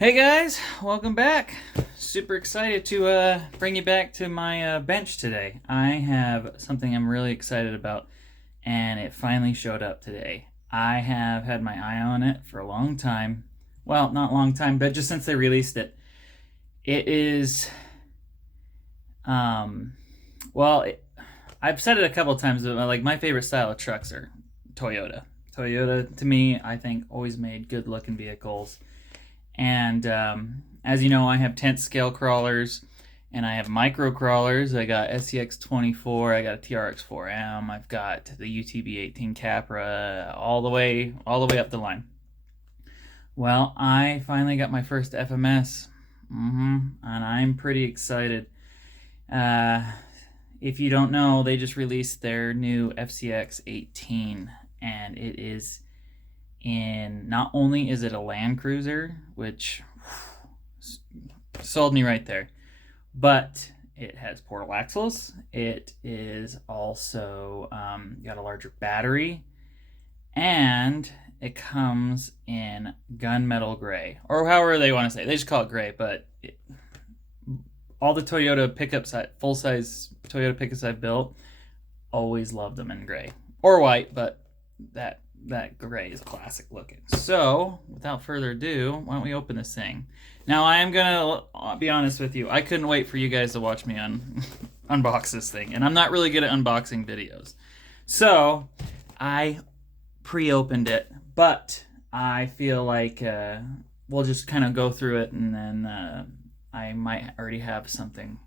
Hey guys, welcome back. Super excited to bring you back to my bench today. I have something I'm really excited about, and it finally showed up today. I have had my eye on it for a long time. Well, not a long time, but just since they released it. It is, um, well, it, I've said it a couple times, but like my favorite style of trucks are Toyota. Toyota, to me, I think always made good looking vehicles. And as you know, I have tent scale crawlers and I have micro crawlers. I got FCX24, I got a TRX4M, I've got the UTB18 Capra, all the way up the line. Well, I finally got my first FMS, and I'm pretty excited. If you don't know, they just released their new FCX18, and it is not only is it a Land Cruiser, which sold me right there, but it has portal axles. It is also got a larger battery, and it comes in gunmetal gray, or however they want to say it. They just call it gray, but all the Toyota pickups, full-size Toyota pickups I've built, always loved them in gray or white, but that gray is classic looking. So without further ado, why don't we open this thing? Now I am gonna be honest with you, I couldn't wait for you guys to watch me unbox this thing, and I'm not really good at unboxing videos, so I pre-opened it, but I feel like we'll just kind of go through it, and then I might already have something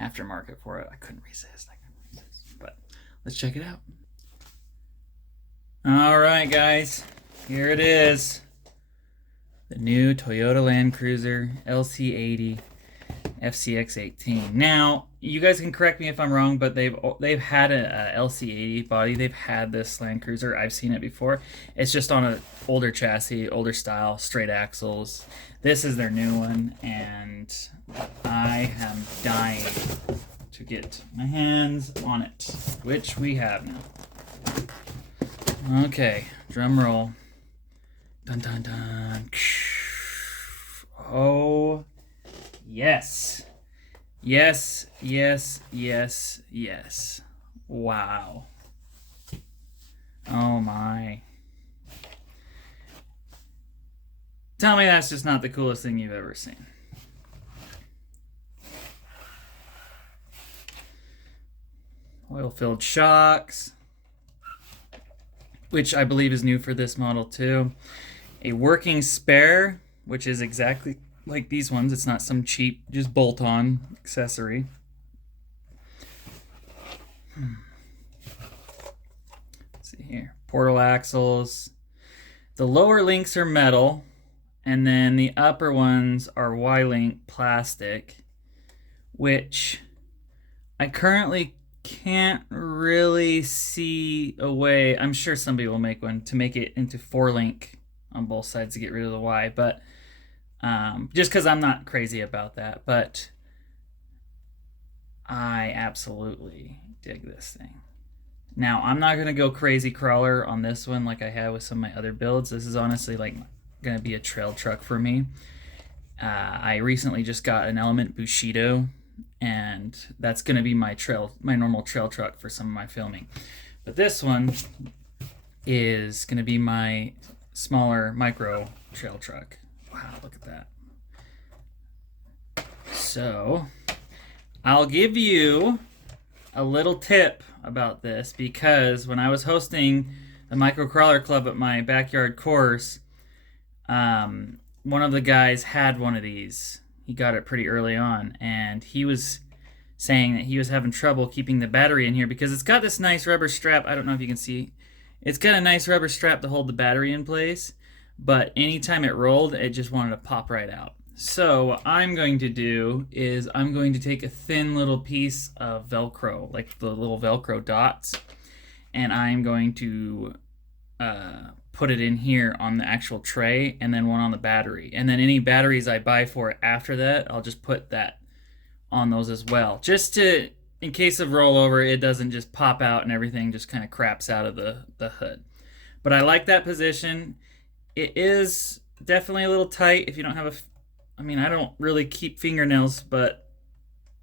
aftermarket for it. I couldn't resist, but let's check it out. Alright guys, here it is. The new Toyota Land Cruiser LC80 FCX18. Now, you guys can correct me if I'm wrong, but they've had a LC80 body. They've had this Land Cruiser. I've seen it before. It's just on an older chassis, older style, straight axles. This is their new one, and I am dying to get my hands on it, which we have now. Okay, drum roll. Dun dun dun. Oh, yes. Yes, yes, yes, yes. Wow. Oh my. Tell me that's just not the coolest thing you've ever seen. Oil-filled shocks, which I believe is new for this model too. A working spare, which is exactly like these ones. It's not some cheap, just bolt-on accessory. Let's see here. Portal axles. The lower links are metal, and then the upper ones are Y-link plastic, which I currently can't really see a way. I'm sure somebody will make one to make it into 4-link on both sides to get rid of the Y, but just because I'm not crazy about that, but I absolutely dig this thing. Now, I'm not going to go crazy crawler on this one like I have with some of my other builds. This is honestly like going to be a trail truck for me. I recently just got an Element Bushido, and that's going to be my normal trail truck for some of my filming. But this one is going to be my smaller micro trail truck. Wow, look at that. So I'll give you a little tip about this, because when I was hosting the micro crawler club at my backyard course, one of the guys had one of these. He got it pretty early on, and he was saying that he was having trouble keeping the battery in here because it's got this nice rubber strap. I don't know if you can see. It's got a nice rubber strap to hold the battery in place, but anytime it rolled, it just wanted to pop right out. So what I'm going to do is I'm going to take a thin little piece of Velcro, like the little Velcro dots, and I'm going to put it in here on the actual tray, and then one on the battery. And then any batteries I buy for it after that, I'll just put that on those as well. Just to, in case of rollover, it doesn't just pop out and everything just kind of craps out of the hood. But I like that position. It is definitely a little tight if you don't have a, I mean, I don't really keep fingernails, but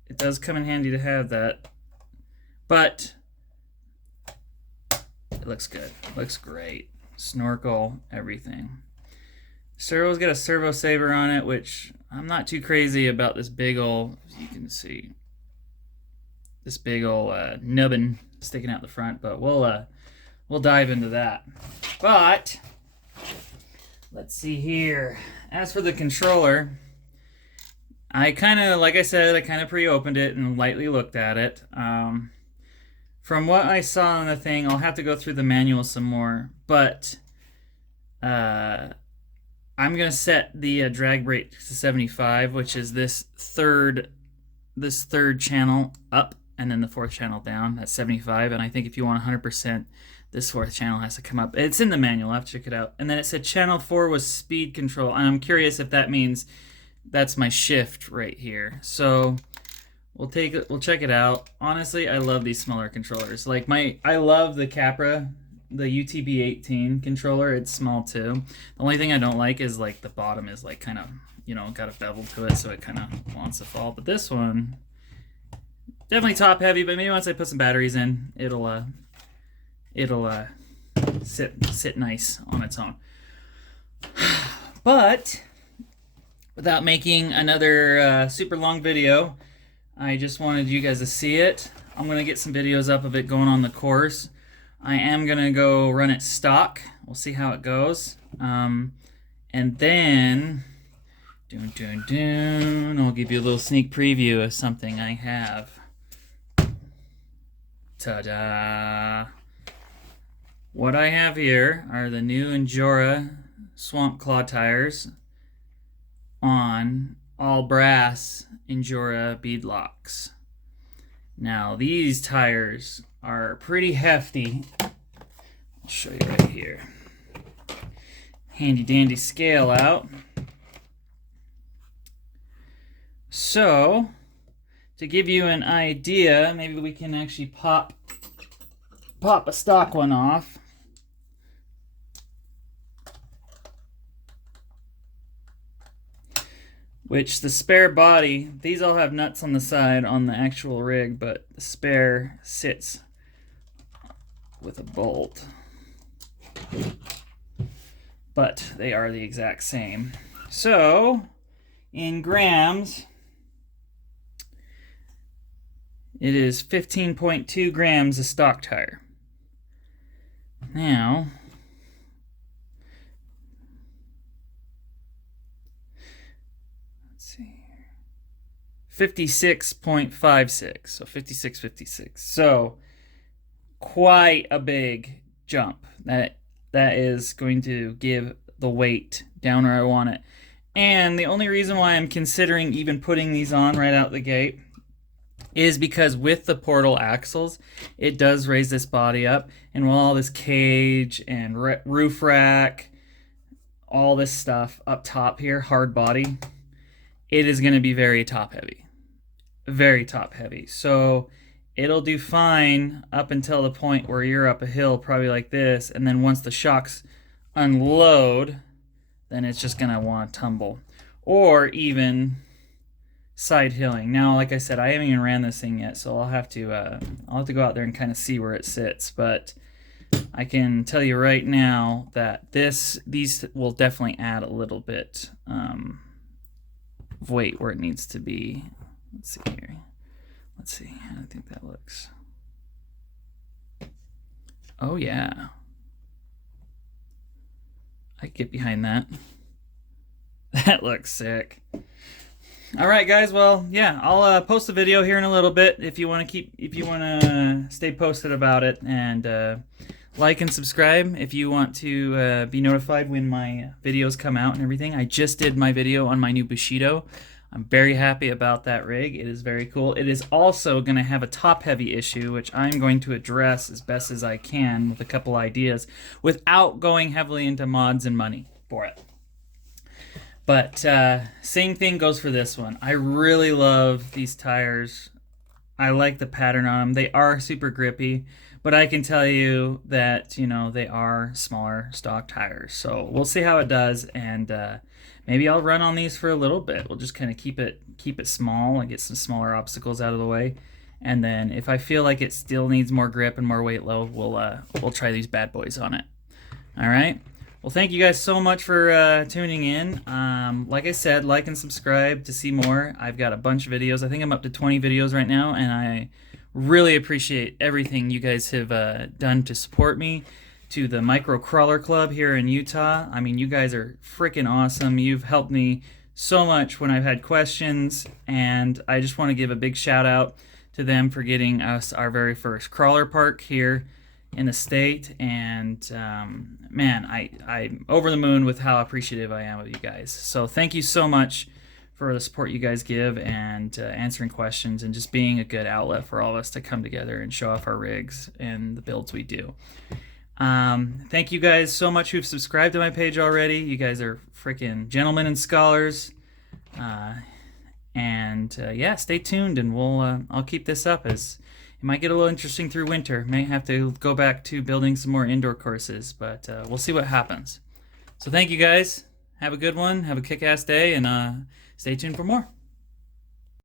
it does come in handy to have that. But it looks good. Looks great. Snorkel, everything. Servo's got a servo saver on it, which I'm not too crazy about this big ol', as you can see, this big ol' nubbin sticking out the front, but we'll dive into that. But let's see here. As for the controller, I kind of, like I said, I kind of pre-opened it and lightly looked at it. From what I saw on the thing, I'll have to go through the manual some more, but I'm gonna set the drag rate to 75, which is this third channel up and then the fourth channel down. That's 75, and I think if you want 100%, this fourth channel has to come up. It's in the manual. I have to check it out. And then it said channel 4 was speed control, and I'm curious if that means that's my shift right here. So we'll check it out. Honestly, I love these smaller controllers. Like I love the Capra, the UTB18 controller. It's small too. The only thing I don't like is like the bottom is like kind of, you know, got a bevel to it, so it kind of wants to fall. But this one, definitely top heavy, but maybe once I put some batteries in, it'll sit nice on its own. But without making another super long video, I just wanted you guys to see it. I'm gonna get some videos up of it going on the course. I am gonna go run it stock. We'll see how it goes. And then I'll give you a little sneak preview of something I have. Ta-da! What I have here are the new Injora Swamp Claw tires on all brass Injora bead locks. Now these tires are pretty hefty. I'll show you right here. Handy dandy scale out. So to give you an idea, maybe we can actually pop a stock one off. Which the spare body, these all have nuts on the side on the actual rig, but the spare sits with a bolt. But they are the exact same. So, in grams, it is 15.2 grams a stock tire. Now, let's see here. 56.56. So 56. So quite a big jump. That is going to give the weight down where I want it. And the only reason why I'm considering even putting these on right out the gate is because with the portal axles, it does raise this body up, and with all this cage and roof rack, all this stuff up top here, hard body, it is going to be very top heavy. Very top heavy. So it'll do fine up until the point where you're up a hill, probably like this, and then once the shocks unload, then it's just going to want to tumble. Or even side hilling. Now, like I said, I haven't even ran this thing yet, so I'll have to go out there and kind of see where it sits. But I can tell you right now that these will definitely add a little bit of weight where it needs to be. Let's see here. Let's see. How do I think that looks? Oh yeah, I can get behind that. That looks sick. All right, guys. Well, yeah, I'll post a video here in a little bit if you want to stay posted about it, and like and subscribe if you want to be notified when my videos come out and everything. I just did my video on my new Bushido. I'm very happy about that rig. It is very cool. It is also going to have a top-heavy issue, which I'm going to address as best as I can with a couple ideas without going heavily into mods and money for it. But same thing goes for this one. I really love these tires. I like the pattern on them. They are super grippy, but I can tell you that, you know, they are smaller stock tires. So we'll see how it does, and maybe I'll run on these for a little bit. We'll just kind of keep it small and get some smaller obstacles out of the way. And then if I feel like it still needs more grip and more weight load, we'll try these bad boys on it. All right. Well, thank you guys so much for tuning in. Like I said, like and subscribe to see more. I've got a bunch of videos. I think I'm up to 20 videos right now, and I really appreciate everything you guys have done to support me, to the Micro Crawler Club here in Utah. I mean, you guys are freaking awesome. You've helped me so much when I've had questions, and I just want to give a big shout out to them for getting us our very first crawler park here in the state. And man, I'm over the moon with how appreciative I am of you guys. So thank you so much for the support you guys give, and answering questions, and just being a good outlet for all of us to come together and show off our rigs and the builds we do. Thank you guys so much who've subscribed to my page already. You guys are freaking gentlemen and scholars. Yeah, stay tuned, and I'll keep this up, as it might get a little interesting through winter. May have to go back to building some more indoor courses, but we'll see what happens. So thank you guys. Have a good one. Have a kick-ass day, and stay tuned for more.